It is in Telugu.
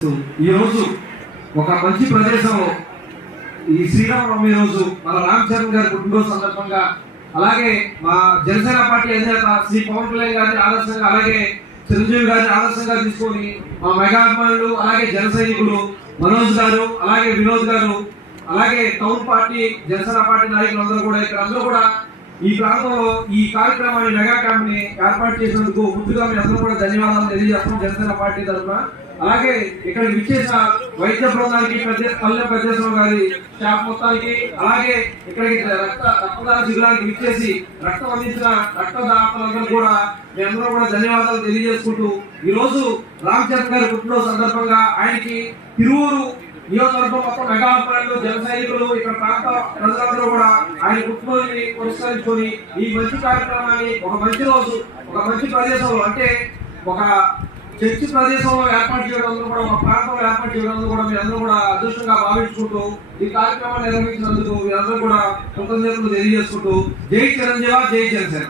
ఈ రోజు ఒక మంచి ప్రదేశంలో ఈ శ్రీరామనవమి రోజు మన రామ్ చరణ్ గారి పుట్టినరోజు సందర్భంగా అలాగే మా జనసేన పార్టీ అధినేత శ్రీ పవన్ కళ్యాణ్ గారిని ఆదర్శంగా అలాగే చిరంజీవి గారిని ఆదర్శంగా తీసుకొని మా మెగా అభిమానులు అలాగే జన సైనికులు మనోజ్ గారు అలాగే వినోద్ గారు అలాగే టౌన్ పార్టీ జనసేన పార్టీ నాయకులందరూ కూడా ఇక్కడ అందరూ కూడా ఈ ప్రాంతంలో ఈ కార్యక్రమాన్ని మెగా క్యాంప్ ని ఏర్పాటు చేసినందుకు ముందుగా మీ అందరూ కూడా ధన్యవాదాలు తెలియజేస్తాం జనసేన పార్టీ తరఫున. అలాగే ఇక్కడ విచ్చేసిన వైద్య బృందానికి పల్లె ప్రదేశం గారి స్టాఫ్ మొత్తానికి అలాగే ఇక్కడికి రక్తదాన శిబిరానికి విచ్చేసి రక్తం అందించిన రక్తదాతలందరూ కూడా మీ అందరూ కూడా ధన్యవాదాలు తెలియజేసుకుంటూ ఈ రోజు రామ్ చరణ్ గారి పుట్టినరోజు సందర్భంగా ఆయనకి తిరువూరు నియోజకవర్గం మొత్తం మెగా అభిమానులు జన సైనికులు ఇక్కడ ప్రాంత ప్రజలందరూ కూడా ఆయన పుట్టినరోజుని పురస్కరించుకొని ఈ మంచి కార్యక్రమాన్ని ఒక మంచి రోజు ఒక మంచి ప్రదేశంలో అంటే ఒక చర్చి ప్రదేశంలో ఏర్పాటు చేయడం కూడా ఒక ప్రాంతంలో ఏర్పాటు చేయడం కూడా మీరందరూ కూడా అదృష్టంగా భావించుకుంటూ ఈ కార్యక్రమాన్ని నిర్వహించినందుకు మీరందరూ కూడా కృతజ్ఞతలు తెలియజేసుకుంటూ జై చిరంజీవి జై జనసేన.